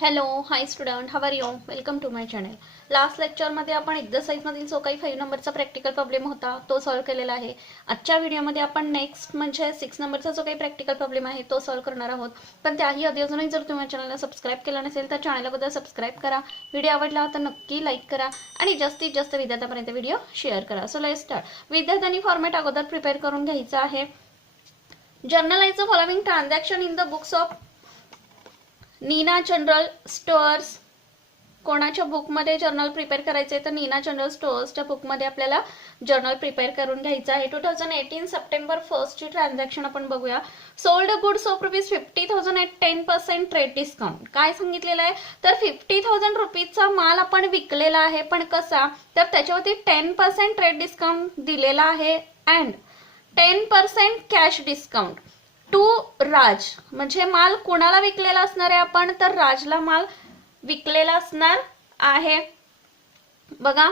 Hello hi student, how are you? Welcome to my channel. Last लेक्चरमध्ये आपण एक्झरसाइजमधील जो काही 5 नंबरचा प्रॅक्टिकल प्रॉब्लेम होता तो सॉल्व्ह केलेला आहे. आजच्या व्हिडिओमध्ये आपण नेक्स्ट म्हणजे 6 नंबरचा जो काही प्रॅक्टिकल प्रॉब्लेम आहे तो सॉल्व्ह करणार आहोत. पण त्याही आधी अजूनही जर तुम्ही चॅनलला सबस्क्राईब केलं नसेल तर चॅनलबद्दल सबस्क्राईब करा. व्हिडिओ आवडला तर नक्की लाईक करा आणि जास्तीत जास्त विद्यार्थ्यांपर्यंत व्हिडिओ शेअर करा. So let's start. विद्यार्थ्यांनी फॉर्मॅट अगोदर प्रिपेअर करून घ्यायचा आहे. Journalize the following transaction in the books of Nina general stores. कोणाच्या बुकमध्ये जर्नल प्रिपेअर करायचे तर नीना जनरल स्टोअर्सच्या बुकमध्ये आपल्याला जर्नल प्रिपेअर करून घ्यायचं आहे. 2018 सप्टेंबर 1 ची ट्रान्झॅक्शन आपण बघूया. Sold goods of ₹50,000 at 10% trade discount. काय सांगितलेलं आहे तर 50,000 रुपीजचा माल आपण विकलेला आहे, पण कसा तर त्याच्यावरती 10% ट्रेड डिस्काउंट दिलेला आहे अँड 10% कॅश डिस्काउंट टू राज. म्हणजे माल कुणाला विकलेला असणार आहे आपण तर राजला माल विकलेला असणार आहे. बघा,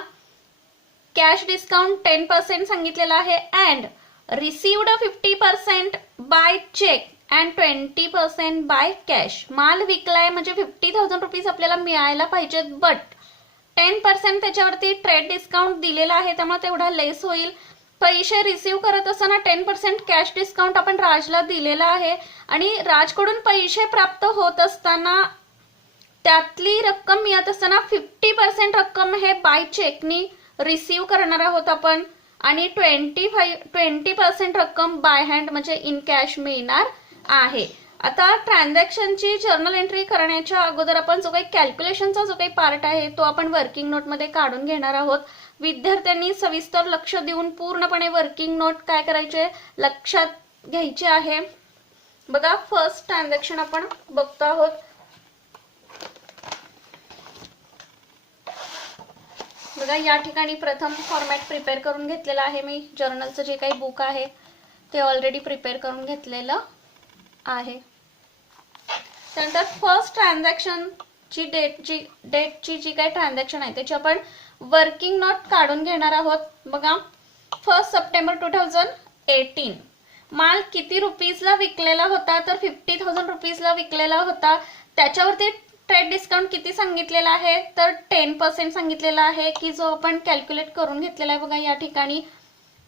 कॅश डिस्काउंट 10% सांगितलेला आहे and received 50% by cheque and 20% by cash. माल विकलाय म्हणजे 50,000 रुपीज आपल्याला मिळायला पाहिजेत, बट 10% त्याच्यावरती ट्रेड डिस्काउंट दिलेला आहे त्यामुळे तेवढा लेस होईल. पैसे रिसीव्ह करत असताना 10% कॅश डिस्काउंट आपण राजला दिलेला आहे आणि राजकडून पैसे प्राप्त होत असताना त्यातली रक्कम मिळत असताना 50% रक्कम हे बाय चेकनी रिसीव्ह करणार आहोत आपण आणि 20% रक्कम बाय हँड म्हणजे इन कॅश मिळणार आहे. आता ट्रान्झॅक्शनची जर्नल एंट्री करण्याच्या अगोदर आपण जो काही कॅल्क्युलेशनचा जो काही पार्ट आहे तो आपण वर्किंग नोटमध्ये काढून घेणार आहोत. विद्यार्थ्यांनी सविस्तर लक्ष देऊन पूर्णपणे वर्किंग नोट काय करायचे लक्षात घ्यायचे आहे. बघा, फर्स्ट ट्रान्झॅक्शन आपण बघतो आहोत. बघा, या ठिकाणी प्रथम फॉर्मॅट प्रिपेअर करून घेतलेला आहे मी. जर्नलचं जे काही बुक आहे ते ऑलरेडी प्रिपेअर करून घेतलेलं आहे. त्यानंतर फर्स्ट ट्रान्झॅक्शनची डेटची जी काही ट्रान्झॅक्शन आहे त्याची आपण वर्किंग नोट काढून घेणार आहोत. बघा, 1 सप्टेंबर 2018 माल किती रुपीजला विकलेला होता तर 50,000 रुपीजला विकलेला होता. त्याच्यावरती ट्रेड डिस्काउंट किती सांगितलेला आहे तर 10% सांगितलेला आहे की जो आपण कॅल्क्युलेट करून घेतलेला आहे. बघा, या ठिकाणी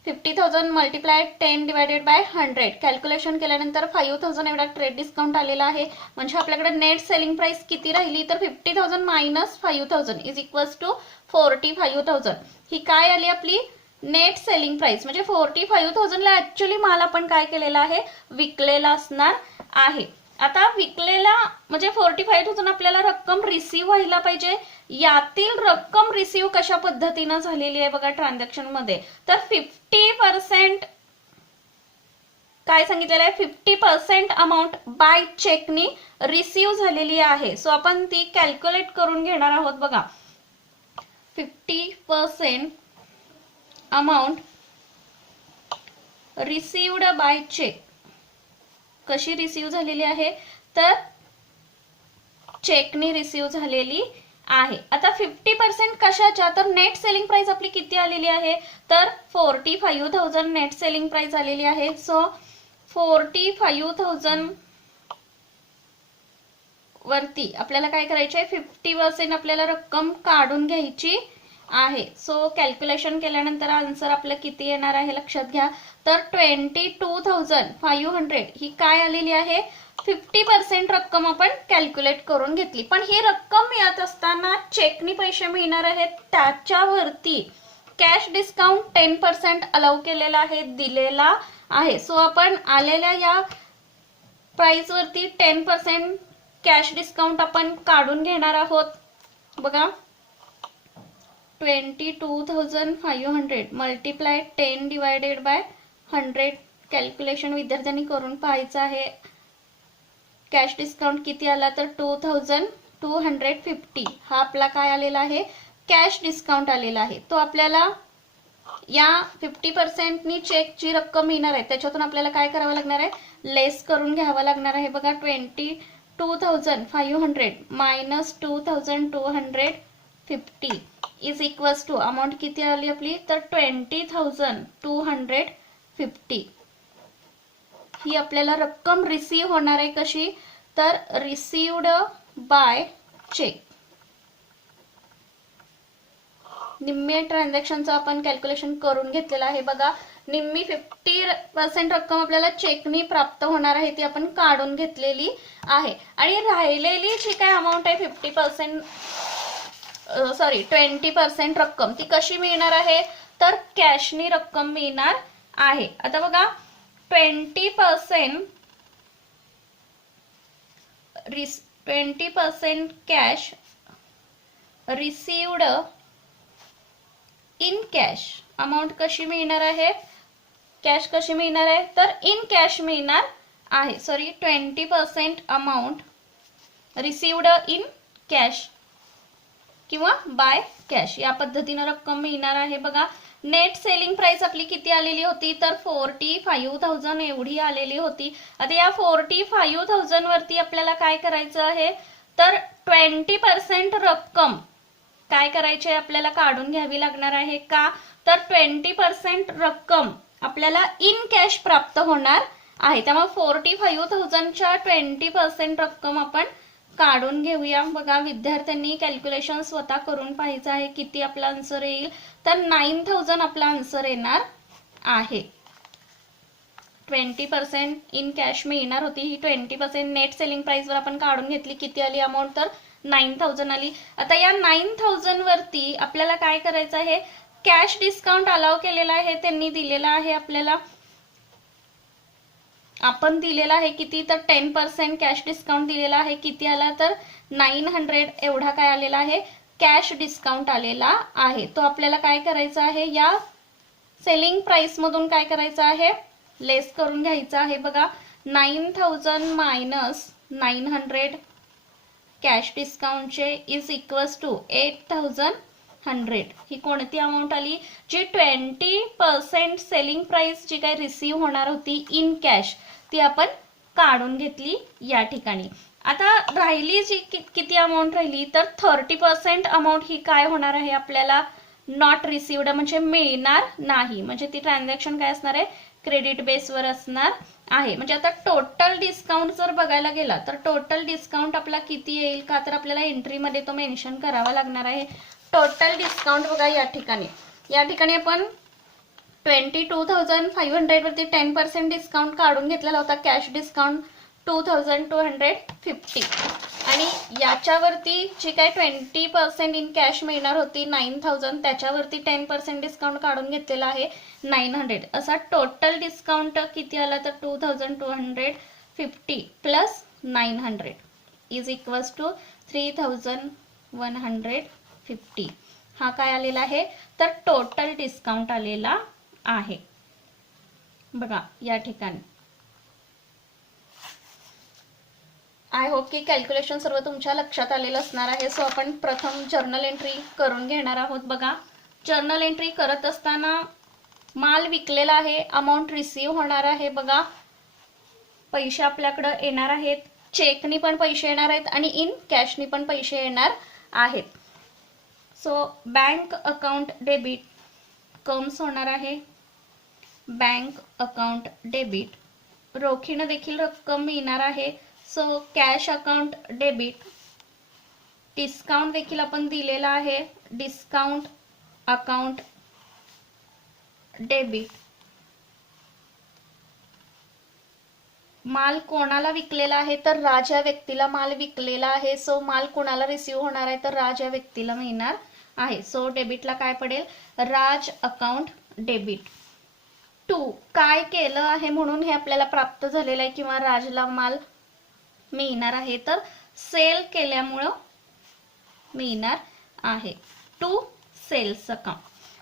50,000 मल्टिप्लाय 10 डिवायडेड बाय 100 कॅल्क्युलेशन केल्यानंतर 5,000 एवढा ट्रेड डिस्काउंट आलेला आहे. म्हणजे आपल्याकडे नेट सेलिंग प्राइस किती राहिली तर 50,000 मायनस 5,000 इज इक्वल्स टू 45,000. ही काय आली आपली नेट सेलिंग प्राइस. म्हणजे 45,000 ला ऍक्च्युअली माल आपण काय केलेला आहे विकलेला असणार आहे. आता विकलेला म्हणजे 45,000 आपल्याला रक्कम रिसीव्ह व्हायला पाहिजे. यातील रक्कम रिसीव्ह कशा पद्धतीनं झालेली आहे बघा ट्रान्झॅक्शन मध्ये तर 50% काय सांगितलेलं आहे 50% अमाऊंट बाय चेकनी रिसीव्ह झालेली आहे. सो आपण ती कॅल्क्युलेट करून घेणार आहोत. बघा, 50% अमाऊंट रिसीव्ड बाय चेक कशी रिसीव्ह झालेली आहे तर चेकनी रिसीव्ह झालेली आहे. आता 50% कशाच्या तर नेट सेलिंग प्राइस आपली किती आलेली आहे तर 45,000 नेट सेलिंग प्राइस आलेली आहे. सो 45,000 वरती आपल्याला काय करायचे आहे 50% आपल्याला रक्कम काढून घ्यायची आहे. सो कॅल्क्युलेशन केल्यानंतर आन्सर आपलं किती येणार आहे लक्षात घ्या तर 22,500 ही काय आलेली आहे 50% रक्कम आपण कॅल्क्युलेट करून घेतली. पण ही रक्कम मिळत असताना चेकनी पैसे मिळणार आहेत त्याच्यावरती कॅश डिस्काउंट 10% अलाउ केलेला आहे दिलेला आहे. सो आपण आलेल्या या प्राइस वरती 10% कॅश डिस्काउंट आपण काढून घेणार आहोत. बघा, 22,500 मल्टिप्लाय 10 डिवायडेड बाय 100 कॅल्क्युलेशन विद्यार्थ्यांनी करून पाहायचं आहे. कॅश डिस्काउंट किती आला तर 2,250 हा आपला काय आलेला आहे कॅश डिस्काउंट आलेला आहे. तो आपल्याला या 50% चेकची रक्कम मिळणार आहे त्याच्यातून आपल्याला काय करावं लागणार आहे लेस करून घ्यावं लागणार आहे. बघा, 22,500 minus 2,250 is equals to amount किती आली आपली तर 20,250 ही आपल्याला रक्कम रिसीव्ह होणार आहे. कशी तर रिसीव्ड बाय चेक. निम्मे ट्रान्झॅक्शनचं आपण कॅल्क्युलेशन करून घेतलेलं आहे. बघा, निम्मी 50% रक्कम आपल्याला चेकनी प्राप्त होणार आहे ती आपण काढून घेतलेली आहे. आणि राहिलेली जी काय अमाऊंट आहे 20% रक्कम ती कशी मिळणार आहे तर कॅशनी रक्कम मिळणार आहे. आता बघा 20% cash received in cash. Amount कशी मिळणार आहे, कॅश कशी मिळणार आहे तर इन कॅश मिळणार आहे. 20% अमाऊंट रिसिव्ड इन कॅश किंवा बाय कॅश या पद्धतीने रक्कम मिळणार आहे. बघा, नेट सेलिंग प्राइस आपली किती आलेली होती तर 45,000 एवढी आलेली होती. आता या 45,000 वरती आपल्याला काय करायचं आहे तर 20% रक्कम काय करायचे आपल्याला काढून घ्यावी लागणार आहे. का तर 20% रक्कम आपल्याला इन कॅश प्राप्त होणार आहे. त्यामुळे 45,000च्या 20% रक्कम आपण काढून घेऊया. बघा, विद्यार्थ्यांनी कॅल्क्युलेशन स्वतः करून पाहायचं आहे किती आपला आन्सर येईल तर 9,000 आपला आन्सर येणार आहे. 20% इन कॅश मिळणार होती, ही 20% नेट सेलिंग प्राइस वर आपण काढून घेतली. किती आली अमाऊंट तर 9,000 आली. आता या 9,000 वरती आपल्याला काय करायचं आहे, कॅश डिस्काउंट अलाव केलेला आहे, त्यांनी दिलेला आहे आपल्याला. आपण दिलेला आहे किती तर 10% कॅश डिस्काउंट दिलेला आहे. किती आला तर 900 एवढा काय आलेला आहे कॅश डिस्काउंट आलेला आहे. तो आपल्याला काय करायचा आहे या सेलिंग प्राइस मधून काय करायचं आहे लेस करून घ्यायचा आहे. बघा, 9,000 मायनस 900 कॅश डिस्काउंटचे इज इक्वल्स टू 8,100. ही कोणती अमाऊंट आली जी 20% सेलिंग प्राइस जी काही रिसीव्ह होणार होती इन कॅश ती आपण काढून घेतली या ठिकाणी. आता राहिली जी किती अमाऊंट राहिली तर 30% अमाऊंट ही काय होणार आहे आपल्याला नॉट रिसिव्ड म्हणजे मिळणार नाही. म्हणजे ती ट्रान्झॅक्शन काय असणार आहे क्रेडिट बेसवर असणार आहे. म्हणजे आता टोटल डिस्काउंट जर बघायला गेला तर टोटल डिस्काउंट आपला किती येईल का तर आपल्याला एंट्रीमध्ये तो मेन्शन करावा लागणार आहे. टोटल डिस्काउंट बघा या ठिकाणी आपण 22,500 वरती 10% डिस्काउंट काढून घेतलेला होता. कॅश डिस्काउंट 2,250 आणि याच्यावरती जी काय 20% इन कॅश मिळणार होती 9,000 त्याच्यावरती 10% डिस्काउंट काढून घेतलेला आहे 900. असा टोटल डिस्काउंट किती आला तर 2,250 प्लस 900 इज इक्वल्स टू 3,150. हा काय आलेला आहे तर टोटल डिस्काउंट आलेला आहे. बघा या ठिकाणी आय होप की कॅल्क्युलेशन सर्व तुमच्या लक्षात आलेलं असणार आहे. सो आपण प्रथम जर्नल एंट्री करून घेणार आहोत. बघा, जर्नल एंट्री करत असताना माल विकलेला आहे, अमाऊंट रिसीव्ह होणार आहे. बघा, पैसे आपल्याकडे येणार आहेत, चेकनी पण पैसे येणार आहेत आणि इन कॅशनी पण पैसे येणार आहेत. So bank account debit comes होणार आहे. बँक अकाउंट डेबिट रोखीने देखील रक्कम मिळणार आहे. So cash account debit. Discount देखील आपण दिलेला आहे, डिस्काउंट अकाउंट डेबिट. माल कोणाला विकलेला आहे तर राज या व्यक्तीला माल विकलेला आहे. सो माल कोणाला रिसीव्ह होणार आहे तर राज या व्यक्तीला मिळणार आहे. सो डेबिटला काय पडेल राज अकाउंट डेबिट. टू काय केलं आहे म्हणून हे आपल्याला प्राप्त झालेलं आहे किंवा राजला माल मिळणार आहे तर सेल केल्यामुळं मिळणार आहे. To sales account.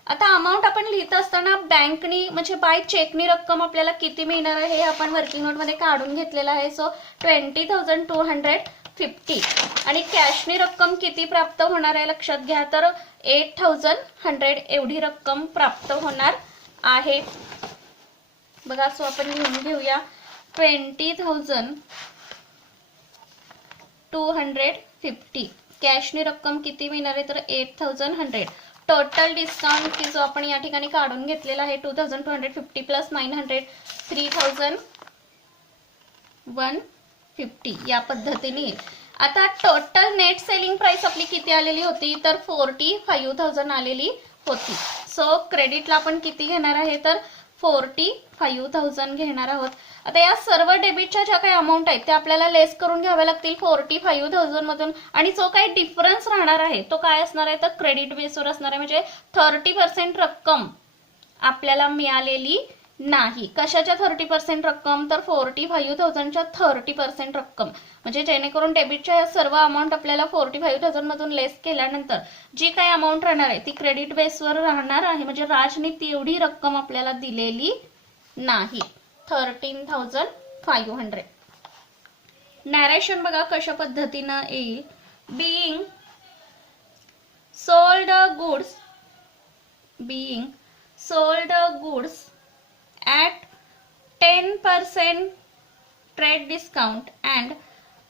आता अमाऊंट आपण लिहित असताना बँकनी म्हणजे बाय चेकनी रक्कम आपल्याला किती मिळणार आहे हे आपण वर्किंग नोट मध्ये काढून घेतलेला आहे. सो 20,250 आणि कॅशनी रक्कम किती प्राप्त होणार आहे लक्षात घ्या तर 8,100 एवढी रक्कम प्राप्त होणार आहे. बघा, सो आपण लिहून घेऊया 20,250 कॅशनी रक्कम किती मिळणार आहे तर 8,100. टोटल डिस्काउंट की जो आपण या ठिकाणी काढून घेतलेला आहे 2,250 प्लस 900 3,150 या पद्धतीने. आता टोटल नेट सेलिंग प्राइस आपली किती आलेली होती तर 45,000 आलेली होती. सो क्रेडिटला आपण किती घेणार आहे तर 45,000 घेणार आहोत. आता या सर्व डेबिटच्या ज्या काही अमाऊंट आहेत त्या आपल्याला लेस करून घ्याव्या लागतील 45,000 मधून. आणि जो काही डिफरन्स राहणार आहे तो काय असणार आहे तर क्रेडिट बेसवर असणार आहे. म्हणजे 30% रक्कम आपल्याला मिळालेली नाही. कशाच्या 30% रक्कम तर 45,000च्या 30% रक्कम. म्हणजे जेणेकरून डेबिटच्या या सर्व अमाऊंट आपल्याला 45,000 मधून लेस केल्यानंतर जी काही अमाऊंट राहणार आहे ती क्रेडिट बेसवर राहणार आहे. म्हणजे राजने तेवढी रक्कम आपल्याला दिलेली नाही. 13,500. नॅरेशन बघा कशा पद्धतीनं येईल. being sold goods at 10% trade discount and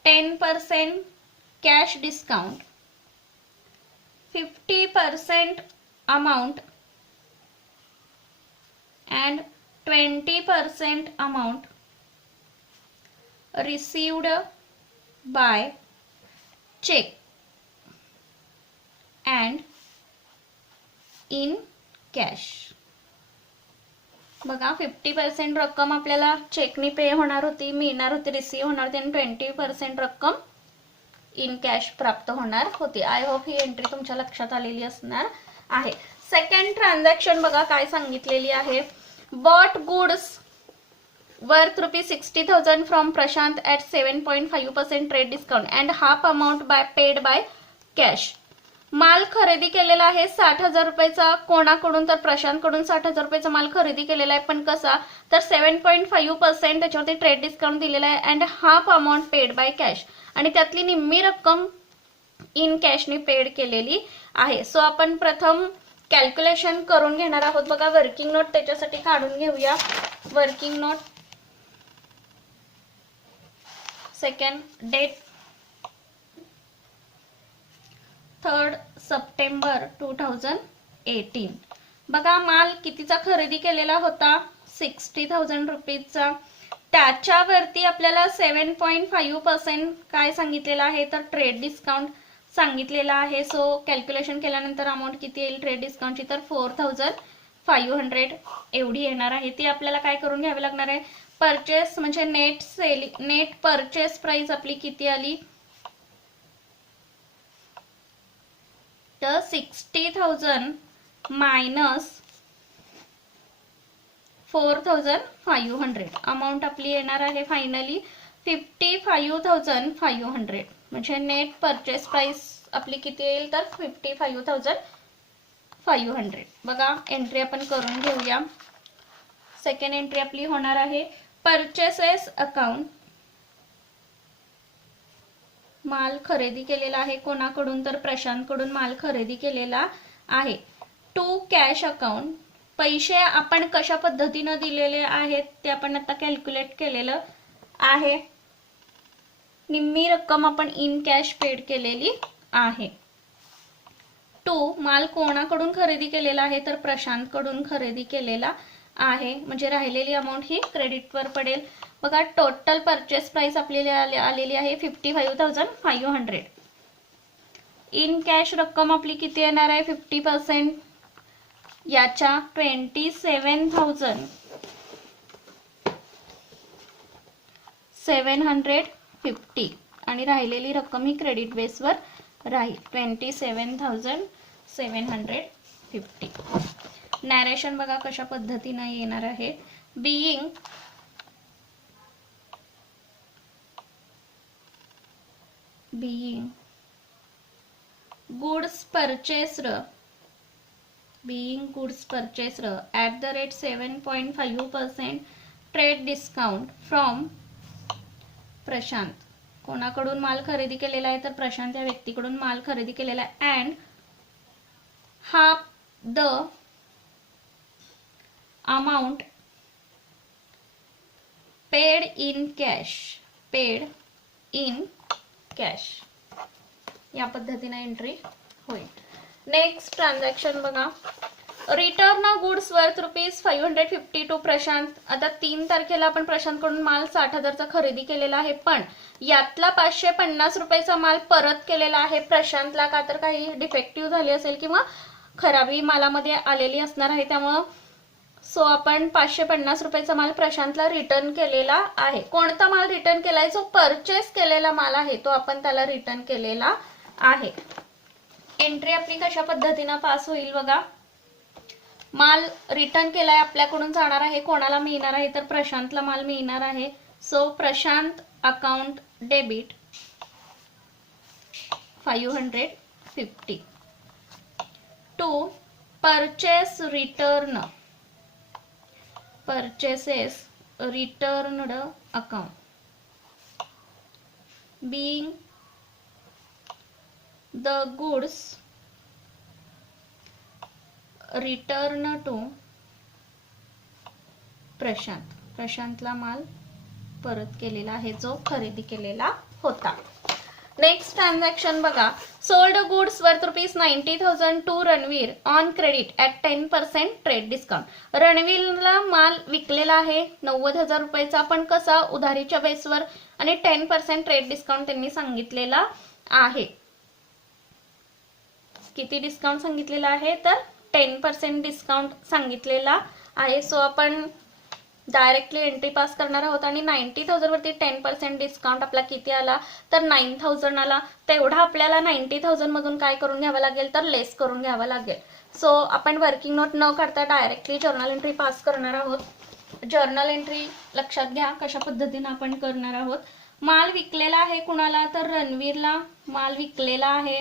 10% cash discount, 50% amount and 20% amount received by check and in cash. बघा 50% रक्कम आपल्याला चेकनी पे होणार होती, मिळणार होती, रिसीव्ह होणार होती आणि 20% रक्कम इन कॅश प्राप्त होणार होती. आय होप ही एंट्री तुमच्या लक्षात आलेली असणार आहे. सेकंड ट्रान्झॅक्शन बघा काय सांगितलेली आहे. Bought goods worth ₹60,000 from Prashant at 7.5% trade discount and half amount paid by cash. माल खरेदी केलेला आहे 60,000 रुपयाचा. कोणाकडून तर प्रशांतकडून 60,000 रुपयाचा माल खरेदी केलेला आहे. पण कसा तर 7.5% त्याच्यावरती ट्रेड डिस्काउंट दिलेला आहे and half amount paid by cash. आणि त्यातली निम्मी रक्कम इन कॅशने पेड केलेली आहे. सो आपण प्रथम कॅल्क्युलेशन करून घेणार आहोत. बघा वर्किंग नोट त्याच्यासाठी काढून घेऊया. Working note second date 3 September 2018. बघा माल कितीचा खरेदी केलेला होता 60,000 रुपीजचा. त्याच्यावरती आपल्याला 7.5% काय सांगितलेलं आहे तर ट्रेड डिस्काउंट सांगितलेला आहे. सो कॅल्क्युलेशन केल्यानंतर अमाऊंट किती येईल ट्रेड डिस्काउंटची तर 4,500 एवढी येणार आहे. ती आपल्याला काय करून घ्यावी लागणार आहे. परचेस म्हणजे नेट परचेस प्राइस आपली किती आली तर 60,000 मायनस 4,500 अमाऊंट आपली येणार आहे फायनली 55,500. म्हणजे नेट परचेस प्राइस आपली किती येईल तर 55,500. बघा एंट्री आपण करून घेऊया. सेकंड एंट्री आपली होणार आहे परचेसेस अकाउंट. माल खरेदी केलेला आहे कोणाकडून तर प्रशांतकडून माल खरेदी केलेला आहे. To cash account. पैसे आपण कशा पद्धतीने दिलेले आहेत ते आपण आता कॅल्क्युलेट केलेलं आहे. निम्मी रक्कम आपण इन कॅश पेड केलेली आहे. टू माल कोणाकडून खरेदी केलेला आहे तर प्रशांतकडून खरेदी केलेला आहे. म्हणजे राहिलेली अमाऊंट ही क्रेडिटवर पडेल. बघा टोटल परचेस प्राइस आपल्याला आलेली आहे 55,500. इन कॅश रक्कम आपली किती येणार आहे 50% याच्या 27,750 आणि राहिलेली रक्कम ही क्रेडिट बेसवर राहील 27,750. नॅरेशन बघा कशा पद्धतीने येणार आहे. being goods purchased at the rate 7.5% trade discount from Prashant. कोणाकडून माल खरेदी केलेला आहे तर प्रशांत या व्यक्तीकडून माल खरेदी केलेला आहे and half the amount paid in cash. या पद्धतीने एंट्री होईल. नेक्स्ट ट्रान्झॅक्शन बघा return goods worth ₹550 to Prashant. आता 3 तारखेला आपण प्रशांतकडून माल 60,000चा खरेदी केलेला आहे, पण यातला ₹550चा माल परत केलेला आहे प्रशांतला, का तर काही डिफेक्टिव्ह झाली असेल किंवा खराबी मालामध्ये आलेली असणार आहे, त्यामुळं सो आपण ₹550चा माल प्रशांतला रिटर्न केलेला आहे. कोणता माल रिटर्न केलाय? जो परचेस केलेला माल आहे तो आपण त्याला रिटर्न केलेला आहे. एंट्री आपली कशा पद्धतीने पास होईल बघा. माल रिटर्न केलाय, आपल्याकडून जाणार आहे, कोणाला मिळणार आहे? तर प्रशांतला माल मिळणार आहे. So Prashant account debit 550 to purchase return purchases returned account being the goods return to प्रशांतला माल परत केलेला आहे जो खरेदी केलेला होता. नेक्स्ट ट्रान्झॅक्शन बघा. Sold goods worth ₹90,000 to Ranveer on credit at 10% trade discount. रणवीरला माल विकलेला आहे ₹90,000, पण कसा? उधारीच्या बेसवर आणि 10% ट्रेड डिस्काउंट त्यांनी सांगितलेला आहे. किती डिस्काउंट सांगितलेला आहे? तर 10% डिस्काउंट सांगितलेला आहे. सो आपण डायरेक्टली एंट्री पास करणार आहोत आणि 90,000 वरती 10% डिस्काउंट आपला किती आला? तर 9,000 आला. तेवढा आपल्याला 90,000 मधून काय करून घ्यावं लागेल? तर लेस करून घ्यावं लागेल. सो आपण वर्किंग नोट न काढता डायरेक्टली जर्नल एंट्री पास करणार आहोत. जर्नल एंट्री लक्षात घ्या कशा पद्धतीने आपण करणार आहोत. माल विकलेला आहे कुणाला? तर रणवीरला माल विकलेला आहे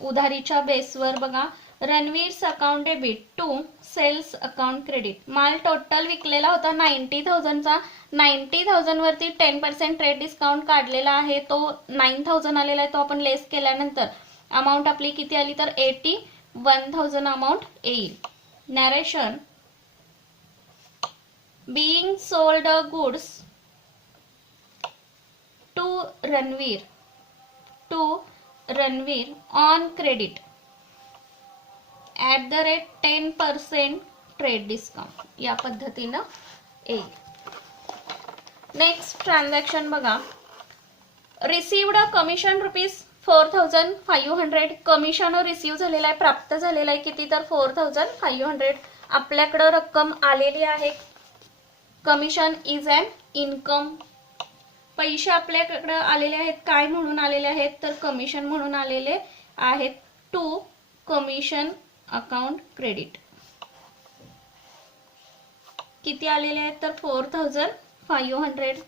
उधारीच्या बेसवर बघा. Ranveer's account debit to sales account credit. माल टोटल विकलेला होता 90,000चा. 90,000 वरती 10% ट्रेड डिस्काउंट काढलेला आहे, तो 9,000 आलेला आहे. तो आपण लेस केल्यानंतर अमाऊंट आपली किती आली? तर 81,000 अमाऊंट येईल. Narration. Being sold goods to Ranveer on credit @10% trade discount. या पद्धतीनं येईल. नेक्स्ट ट्रान्झॅक्शन बघा. Received commission ₹4,500. कमिशन रिसीव्ह झालेला आहे, प्राप्त झालेला आहे किती? तर 4,500. आपल्याकडं रक्कम आलेली आहे. Commission is an income. पैसे आपल्याकडे आलेले आहेत, काय म्हणून आलेले आहेत? तर कमिशन म्हणून आलेले आहेत. To commission account credit. किती आलेले आहेत? तर 4,500.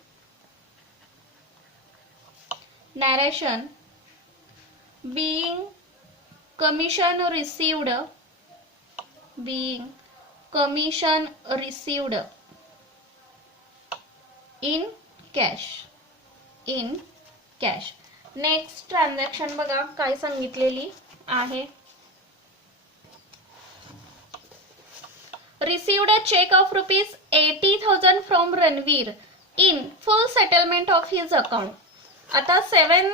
Narration. Being commission received in cash. Next transaction बघा काय सांगितलेली आहे. Received a check of ₹80,000 from Ranveer in full settlement of his account. आता 7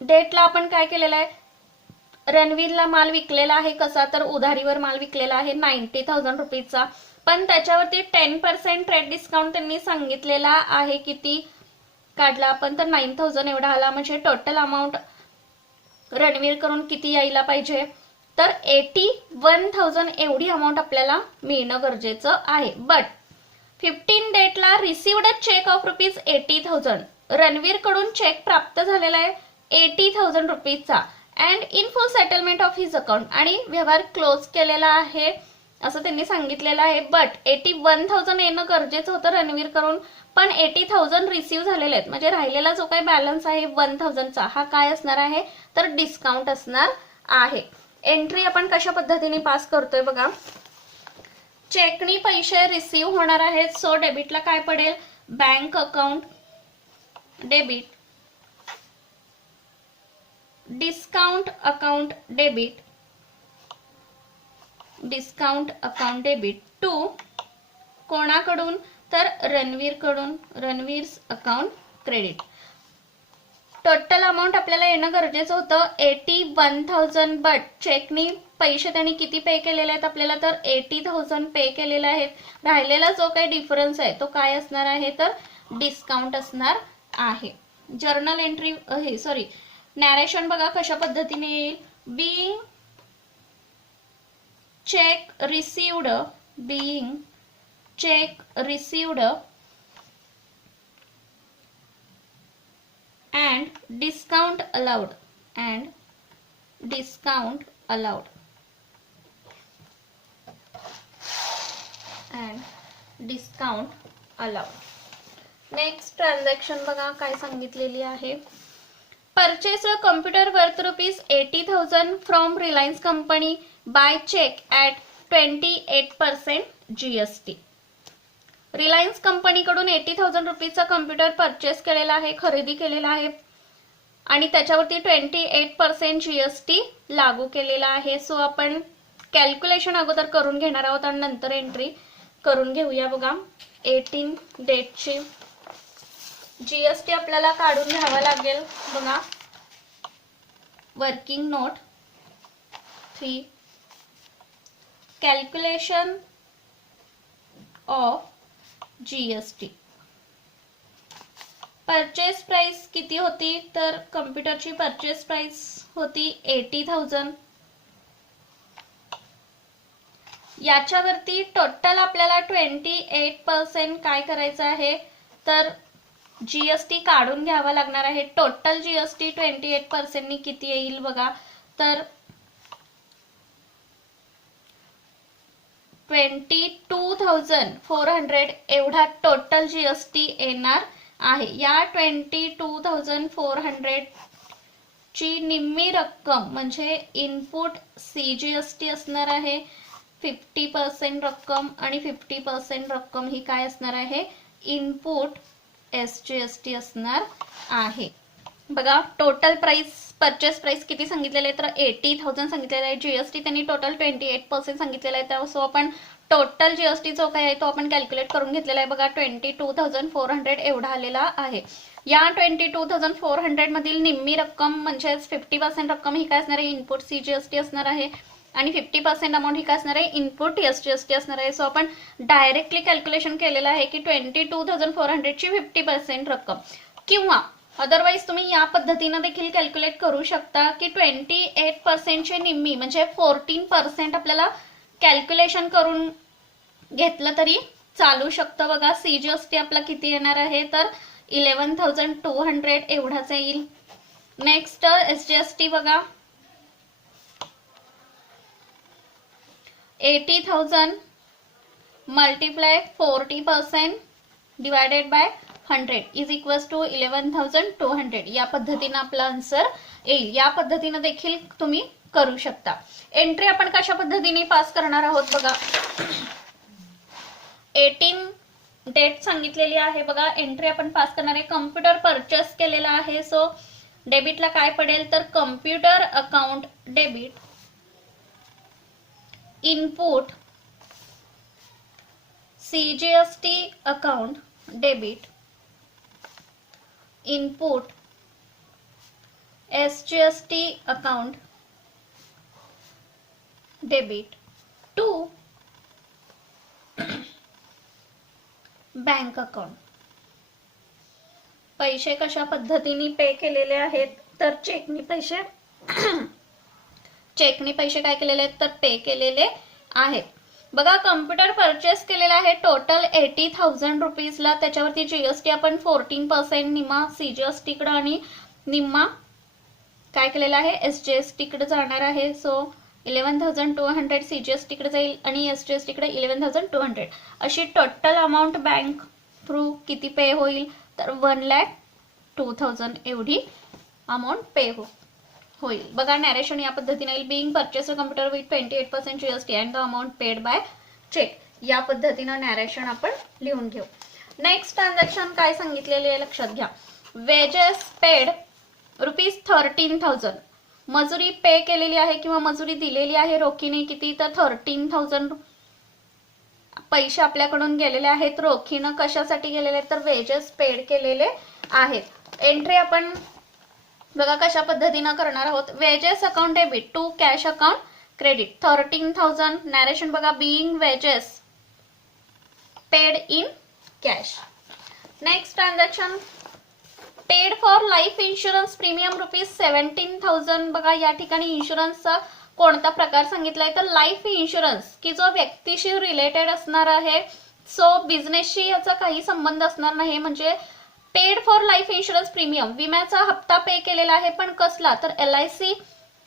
डेटला आपण काय केलेलं आहे? रणवीरला माल विकलेला आहे कसा? तर उधारीवर माल विकलेला आहे 90,000 पण त्याच्यावरती 10% ट्रेड डिस्काउंट त्यांनी सांगितलेला आहे. किती काढला आपण? तर 9,000 एवढा आला. म्हणजे टोटल अमाऊंट रणवीर कडून किती यायला पाहिजे? तर 81,000 एवढी अमाऊंट आपल्याला मिळणं गरजेचं आहे. बट 15 डेटला रिसिव्ड चेक ऑफ ₹80,000. रणवीर कडून चेक प्राप्त झालेला आहे ₹80,000 and in full settlement of his account. आणि व्यवहार क्लोज केलेला आहे असं त्यांनी सांगितलेलं आहे. बट 81,000 येणं गरजेचं होतं रणवीर कडून, पण 80,000 रिसीव्ह झालेले आहेत. म्हणजे राहिलेला जो काही बॅलन्स आहे 1,000चा हा काय असणार आहे? तर डिस्काउंट असणार आहे. एंट्री आपण कशा पद्धतीने पास करतोय बघा. चेकनी पैसे रिसीव्ह होणार आहेत. सो डेबिटला काय पडेल? Bank account debit discount account debit to कोणाकडून? तर रणवीर कडून. Ranveer's account credit. Total amount आपल्याला येणं गरजेचं होतं 81,000 बट चेकनी पैसे त्यांनी किती पे केलेले आहेत आपल्याला, तर 80,000 पे केलेले आहेत. राहिलेला जो काही डिफरन्स आहे तो काय असणार आहे, तर डिस्काउंट असणार आहे. जर्नल एंट्री नॅरेशन बघा कशा पद्धतीने येईल. Being cheque received and discount allowed next transaction बघा काय सांगितलेली आहे. Purchase a computer worth ₹80,000 from Reliance company by cheque at 28% GST. Reliance कंपनीकडून 80,000 रुपीजचा कम्प्युटर परचेस केलेला आहे, खरेदी केलेला आहे आणि त्याच्यावरती 28% GST लागू केलेला आहे. सो आपण कॅल्क्युलेशन अगोदर करून घेणार आहोत आणि नंतर एंट्री करून घेऊया. बघा 18 डेटची GST आपल्याला काढून घ्यावा लागेल. बघा working note 3 calculation of GST. Purchase price किती होती, तर कम्प्युटरची परचेस प्राइस होती 80,000. याच्यावरती टोटल आपल्याला 28% काय करायचं आहे, तर GST काढून घ्यावा लागणार आहे. टोटल GST 28% नी किती येईल बघा, तर 22,400 एवढा टोटल GST येणार आहे. या 22,400 ची निम्मी रक्कम म्हणजे इनपुट CGST असणार आहे 50% रक्कम आणि 50% रक्कम ही काय असणार आहे, इनपुट SGST असणार आहे. बघा टोटल प्राइस परचेस प्राइस किती सांगितलेले आहे, तर 80,000 सांगितलेलं आहे. GST त्यांनी टोटल 28% सांगितलेलं आहे. सो आपण टोटल GST जो काय आहे तो आपण कॅल्क्युलेट करून घेतलेला आहे. बघा 22,400 एवढा आलेला आहे. या 22,400 मधील निम्मी रक्कम म्हणजेच 50% रक्कम ही काय असणार आहे, इनपुट CGST असणार आहे आणि 50% अमाऊंट ही काय असणार आहे, इनपुट SGST असणार आहे. सो आपण डायरेक्टली कॅल्क्युलेशन केलेलं आहे की 22,400 ची 50% रक्कम, किंवा अदरवाइज तुम्ही या पद्धतीने देखील कॅल्क्युलेट करू शकता की 28% चे निम्मी म्हणजे 14% आपल्याला कॅल्क्युलेशन करून घेतलं तरी चालू शकतं. बघा CGST आपला किती येणार आहे, तर 11,200 एवढाच येईल. नेक्स्ट SGST बघा 80,000 multiply 40% divided by 100 is equals to 11,200. या पद्धतीने आपला आन्सर येईल. या पद्धतीने देखील तुम्ही करू शकता. एंट्री आपण कशा पद्धतीने पास करणार आहोत बघा. 18 डेट सांगितलेली आहे. बघा एंट्री आपण पास करणार आहे. कम्प्युटर परचेस केलेला आहे. सो डेबिटला काय पडेल, तर computer account debit input CGST account debit input SGST account debit to bank account. पैसे कशा पद्धतीने पे केलेले आहेत, तर चेकनी पैसे काय केलेले आहेत, तर पे केलेले आहेत. बघा कम्प्युटर परचेस केलेला आहे टोटल 80,000 रुपीजला. त्याच्यावरती GST आपण 14% निम्मा CGST कडे आणि निम्मा काय केलेला आहे SGST कडे जाणार आहे. सो 11,200 CGST कडे जाईल आणि SGST कडे 11,200. अशी टोटल अमाऊंट बँक थ्रू किती पे होईल, तर 1,02,000 एवढी अमाऊंट पे होईल. बघा नॅरेशन या पद्धतीने येईल. Being purchase computer with 28% GST and the amount paid by cheque. या पद्धतीने नॅरेशन आपण लिहून घेऊ. नेक्स्ट ट्रान्झॅक्शन काय सांगितलेले आहे लक्षात घ्या. Wedges paid ₹13,000. मजुरी पे केलेली आहे किंवा मजुरी दिलेली आहे रोखीने किती, तर 13,000 पैसे आपल्याकडून गेलेले आहेत रोखीने. कशासाठी गेलेले आहेत, तर वेजेस पेड केलेले आहेत. एंट्री आपण बघा कशा पद्धतीने करणार आहोत. Wages account debit to cash account credit 13,000. Narration बघा, being wages paid in cash. Next transaction paid for life insurance premium ₹17,000. बघा या ठिकाणी इन्शुरन्सचा कोणता प्रकार सांगितलाय तर लाईफ इन्शुरन्स की जो व्यक्तीशी रिलेटेड असणार आहे. सो बिझनेसशी याचा काही संबंध असणार नाही. म्हणजे paid for life insurance premium विम्याचा हप्ता पे केलेला आहे, पण कसला तर LIC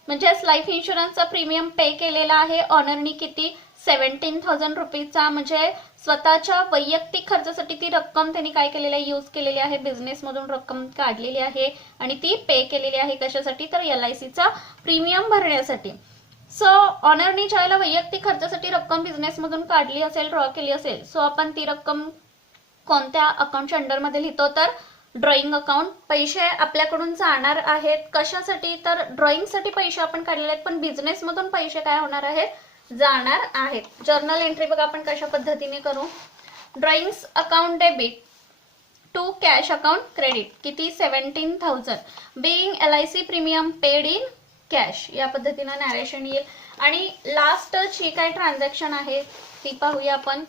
म्हणजेच लाईफ इन्शुरन्सचा प्रीमियम पे केलेला आहे ऑनरनी. किती 17,000 रुपीजचा. म्हणजे स्वतःच्या वैयक्तिक खर्चासाठी ती रक्कम त्यांनी काय केलेली आहे, यूज केलेली आहे. बिझनेस मधून रक्कम काढलेली आहे आणि ती पे केलेली आहे. कशासाठी तर LICचा प्रीमियम भरण्यासाठी. सो ऑनरनी ज्याला वैयक्तिक खर्चासाठी रक्कम बिझनेस मधून काढली असेल, ड्रॉ केली असेल, सो आपण ती रक्कम कोणत्या अकाउंटच्या अंडरमध्ये लिहितो तर ड्रॉइंग अकाउंट. पैसे आपल्याकडून जाणार आहेत कशासाठी तर ड्रॉइंगसाठी पैसे आपण काढलेले आहेत, पण बिझनेस मधून पैसे काय होणार आहेत, जाणार आहेत. जर्नल एंट्री बघा आपण कशा पद्धतीने करू. Drawings account debit to cash account credit किती 17,000. Being LIC premium paid in cash. या पद्धतीने नॅरेशन येईल. आणि लास्ट जी काय ट्रान्झॅक्शन आहे ती पाहूया आपण.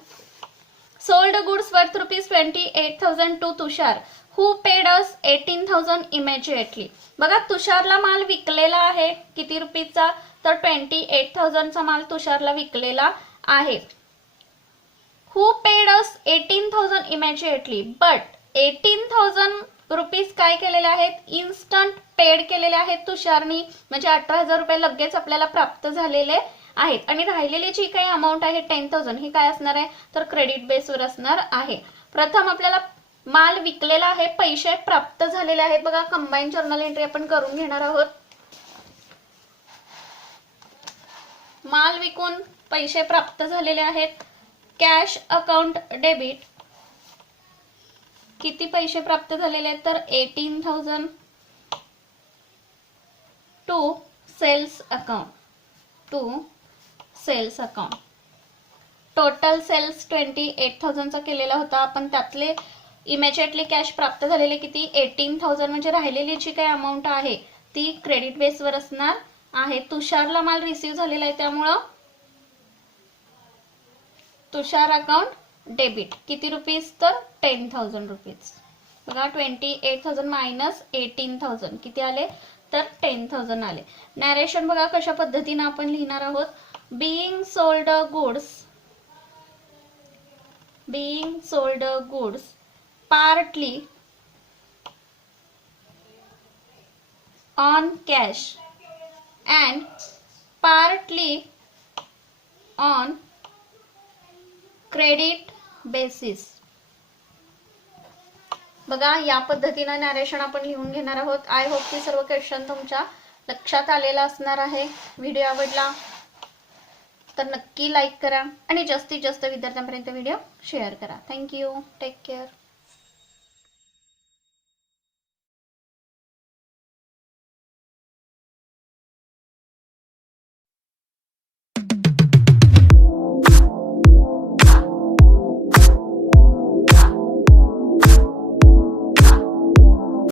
Sold goods worth ₹28,000 to Tushar who paid us 18,000 immediately. बघा तुषारला माल विकलेला आहे किती रुपीचा तर 28,000चा माल तुषारला विकलेला आहे. Who paid us 18,000 immediately but 18,000 rupees काय केलेले आहेत, इन्स्टंट पेड केलेले आहेत तुषारनी. म्हणजे 18,000 रुपये लगेच आपल्याला प्राप्त झालेले आहेत. आणि राहिलेली जी काही अमाऊंट आहे 10,000 ही काय असणार आहे तर क्रेडिट बेसवर असणार आहे. प्रथम आपल्याला माल विकलेला आहे, पैसे प्राप्त झालेले आहेत. बघा कंबाईन जर्नल एंट्री आपण करून घेणार आहोत. माल विकून पैसे प्राप्त झालेले आहेत. कॅश अकाउंट डेबिट किती पैसे प्राप्त झालेले आहेत तर 18,000 to sales account. Total sales 28,000चा केलेला होता आपण. त्यातले इमिजिएटली कॅश प्राप्त झालेले किती 18,000. म्हणजे राहिलेली जी काही अमाऊंट आहे ती क्रेडिट बेसवर असणार आहे. तुषारला माल रिसीव्ह झालेला आहे त्यामुळं तुषार अकाउंट डेबिट किती रुपीज तर 10,000 रुपीज. बघा 28,000 मायनस 18,000 किती आले तर 10,000 आले. नॅरेशन बघा कशा पद्धतीने आपण लिहिणार आहोत. being sold goods partly on cash and partly on credit basis. बघा या पद्धतीने नॅरेशन आपण लिहून घेणार आहोत. आय होप की सर्व क्वेश्चन तुमच्या लक्षात आलेला असणार आहे. व्हिडिओ आवडला तर नक्की लाईक करा आणि जास्तीत जास्त विद्यार्थ्यांपर्यंत व्हिडिओ शेअर करा. थँक्यू. Take care.